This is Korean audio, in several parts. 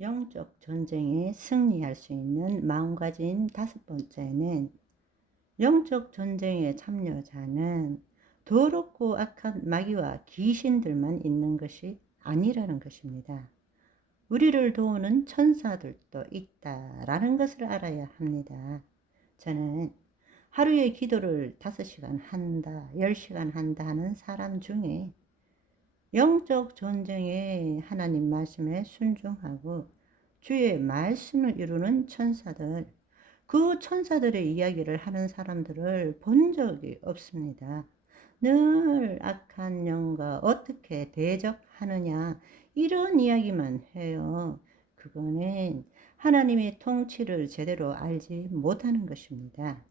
영적 전쟁에 승리할 수 있는 마음가짐 다섯 번째는, 영적 전쟁의 참여자는 더럽고 악한 마귀와 귀신들만 있는 것이 아니라는 것입니다. 우리를 도우는 천사들도 있다라는 것을 알아야 합니다. 저는 하루에 기도를 5시간 한다, 10시간 한다 하는 사람 중에 영적 전쟁에 하나님 말씀에 순종하고 주의 말씀을 이루는 천사들, 그 천사들의 이야기를 하는 사람들을 본 적이 없습니다. 늘 악한 영과 어떻게 대적하느냐, 이런 이야기만 해요. 그거는 하나님의 통치를 제대로 알지 못하는 것입니다.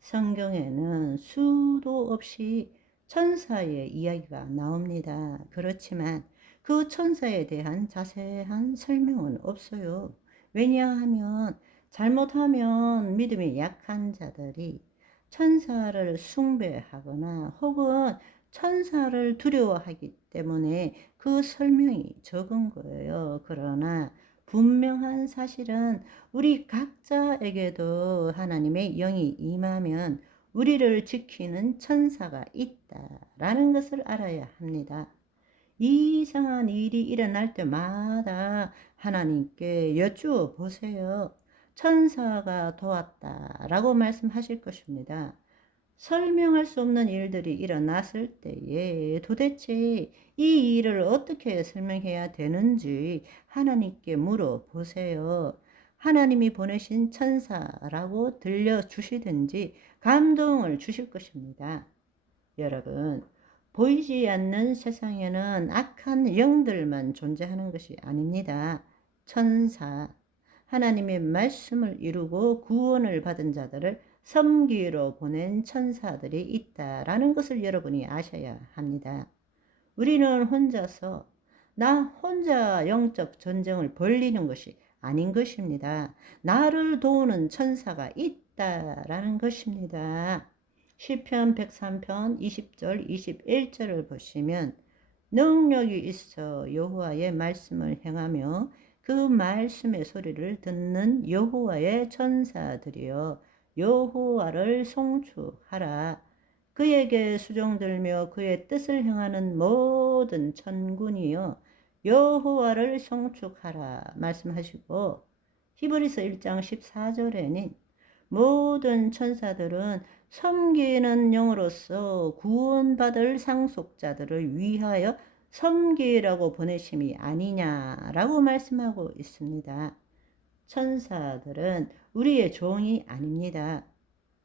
성경에는 수도 없이 천사의 이야기가 나옵니다. 그렇지만 그 천사에 대한 자세한 설명은 없어요. 왜냐하면 잘못하면 믿음이 약한 자들이 천사를 숭배하거나 혹은 천사를 두려워하기 때문에 그 설명이 적은 거예요. 그러나 분명한 사실은 우리 각자에게도 하나님의 영이 임하면 우리를 지키는 천사가 있다라는 것을 알아야 합니다. 이상한 일이 일어날 때마다 하나님께 여쭈어 보세요. 천사가 도왔다라고 말씀하실 것입니다. 설명할 수 없는 일들이 일어났을 때에 도대체 이 일을 어떻게 설명해야 되는지 하나님께 물어보세요. 하나님이 보내신 천사라고 들려주시든지 감동을 주실 것입니다. 여러분, 보이지 않는 세상에는 악한 영들만 존재하는 것이 아닙니다. 천사, 하나님의 말씀을 이루고 구원을 받은 자들을 섬기러 보낸 천사들이 있다라는 것을 여러분이 아셔야 합니다. 우리는 혼자서 나 혼자 영적 전쟁을 벌리는 것이 아닌 것입니다. 나를 도우는 천사가 있다라는 것입니다. 시편 103편 20절 21절을 보시면 능력이 있어 여호와의 말씀을 행하며 그 말씀의 소리를 듣는 여호와의 천사들이여 여호와를 송축하라. 그에게 수종들며 그의 뜻을 행하는 모든 천군이여 여호와를 송축하라 말씀하시고, 히브리서 1장 14절에는 모든 천사들은 섬기는 영으로서 구원받을 상속자들을 위하여 섬기라고 보내심이 아니냐라고 말씀하고 있습니다. 천사들은 우리의 종이 아닙니다.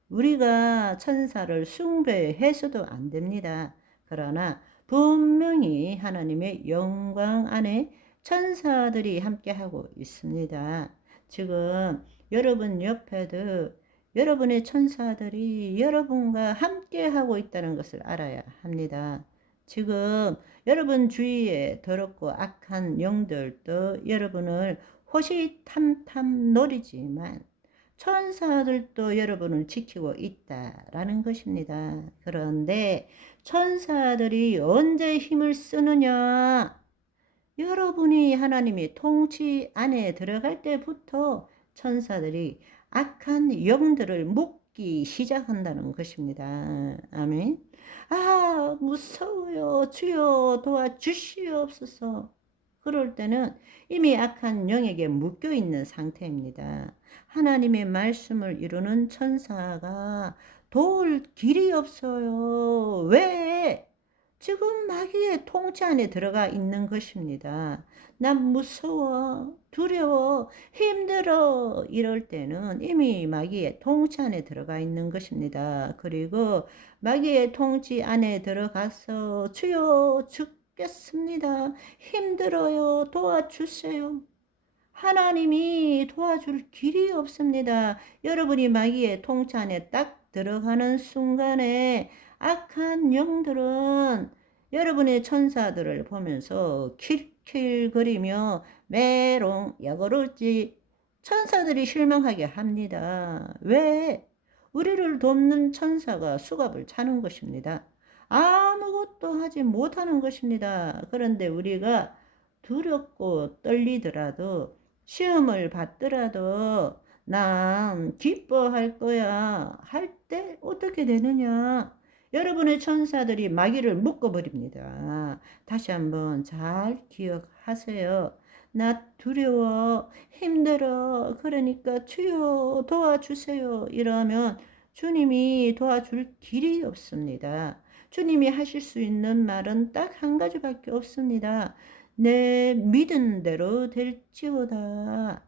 우리가 천사를 숭배해서도 안 됩니다. 그러나 분명히 하나님의 영광 안에 천사들이 함께하고 있습니다. 지금 여러분 옆에도 여러분의 천사들이 여러분과 함께하고 있다는 것을 알아야 합니다. 지금 여러분 주위에 더럽고 악한 영들도 여러분을 호시탐탐 노리지만 천사들도 여러분을 지키고 있다라는 것입니다. 그런데 천사들이 언제 힘을 쓰느냐? 여러분이 하나님의 통치 안에 들어갈 때부터 천사들이 악한 영들을 묶기 시작한다는 것입니다. 아멘. 아, 무서워요. 주여 도와주시옵소서. 그럴 때는 이미 악한 영에게 묶여 있는 상태입니다. 하나님의 말씀을 이루는 천사가 도울 길이 없어요. 왜? 지금 마귀의 통치 안에 들어가 있는 것입니다. 난 무서워, 두려워, 힘들어 이럴 때는 이미 마귀의 통치 안에 들어가 있는 것입니다. 그리고 마귀의 통치 안에 들어가서 주여 죽겠습니다. 힘들어요. 도와주세요. 하나님이 도와줄 길이 없습니다. 여러분이 마귀의 통치 안에 딱 들어가는 순간에 악한 영들은 여러분의 천사들을 보면서 킬킬거리며 메롱 야거르지 천사들이 실망하게 합니다. 왜? 우리를 돕는 천사가 수갑을 차는 것입니다. 아무것도 하지 못하는 것입니다. 그런데 우리가 두렵고 떨리더라도 시험을 받더라도 난 기뻐할 거야 할 때 어떻게 되느냐? 여러분의 천사들이 마귀를 묶어버립니다. 다시 한번 잘 기억하세요. 나 두려워, 힘들어, 그러니까 주여 도와주세요. 이러면 주님이 도와줄 길이 없습니다. 주님이 하실 수 있는 말은 딱 한 가지밖에 없습니다. 내 믿은 대로 될지어다.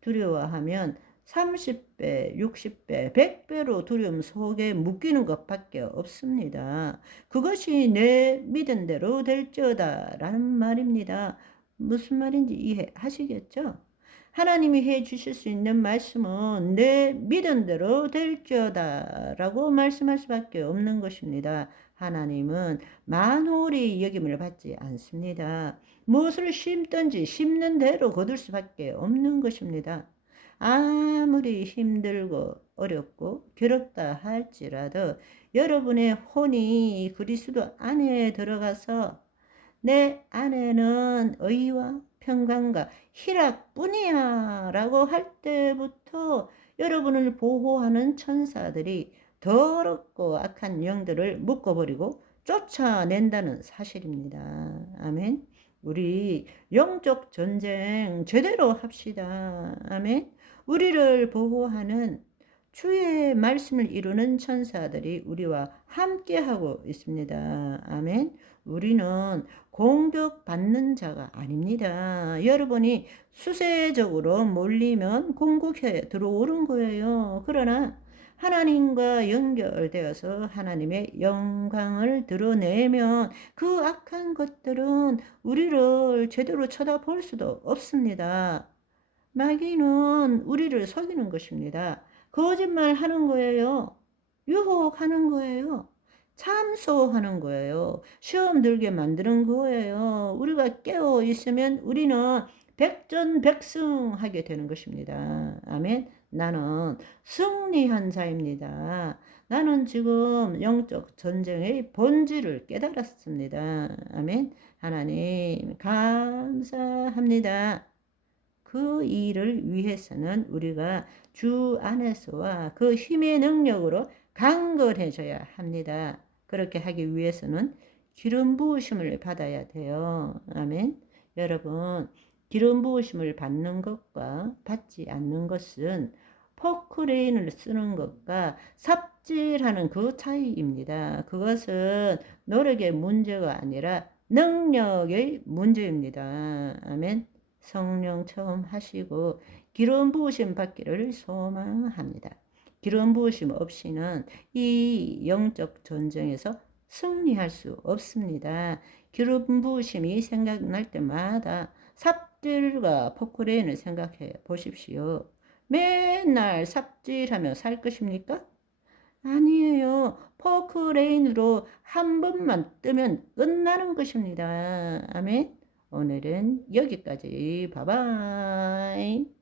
두려워하면 30배, 60배, 100배로 두려움 속에 묶이는 것밖에 없습니다. 그것이 내 믿은 대로 될지어다 라는 말입니다. 무슨 말인지 이해하시겠죠? 하나님이 해 주실 수 있는 말씀은 내 믿은 대로 될지어다 라고 말씀할 수밖에 없는 것입니다. 하나님은 만홀히 여김을 받지 않습니다. 무엇을 심든지 심는 대로 거둘 수밖에 없는 것입니다. 아무리 힘들고 어렵고 괴롭다 할지라도 여러분의 혼이 그리스도 안에 들어가서 내 안에는 의와 평강과 희락뿐이야 라고 할 때부터 여러분을 보호하는 천사들이 더럽고 악한 영들을 묶어버리고 쫓아낸다는 사실입니다. 아멘. 우리 영적 전쟁 제대로 합시다. 아멘. 우리를 보호하는 주의 말씀을 이루는 천사들이 우리와 함께하고 있습니다. 아멘. 우리는 공격받는 자가 아닙니다. 여러분이 수세적으로 몰리면 공격해 들어오는 거예요. 그러나 하나님과 연결되어서 하나님의 영광을 드러내면 그 악한 것들은 우리를 제대로 쳐다볼 수도 없습니다. 마귀는 우리를 속이는 것입니다. 거짓말 하는 거예요. 유혹하는 거예요. 참소하는 거예요. 시험 들게 만드는 거예요. 우리가 깨어 있으면 우리는 백전백승하게 되는 것입니다. 아멘. 나는 승리한 자입니다. 나는 지금 영적 전쟁의 본질을 깨달았습니다. 아멘. 하나님 감사합니다. 그 일을 위해서는 우리가 주 안에서와 그 힘의 능력으로 강건해져야 합니다. 그렇게 하기 위해서는 기름 부으심을 받아야 돼요. 아멘. 여러분, 기름 부으심을 받는 것과 받지 않는 것은 포크레인을 쓰는 것과 삽질하는 그 차이입니다. 그것은 노력의 문제가 아니라 능력의 문제입니다. 아멘. 성령 처음 하시고 기름 부으심 받기를 소망합니다. 기름 부으심 없이는 이 영적 전쟁에서 승리할 수 없습니다. 기름 부으심이 생각날 때마다 삽질과 포크레인을 생각해 보십시오. 맨날 삽질하며 살 것입니까? 아니에요. 포크레인으로 한 번만 뜨면 끝나는 것입니다. 아멘. 오늘은 여기까지. 바이바이.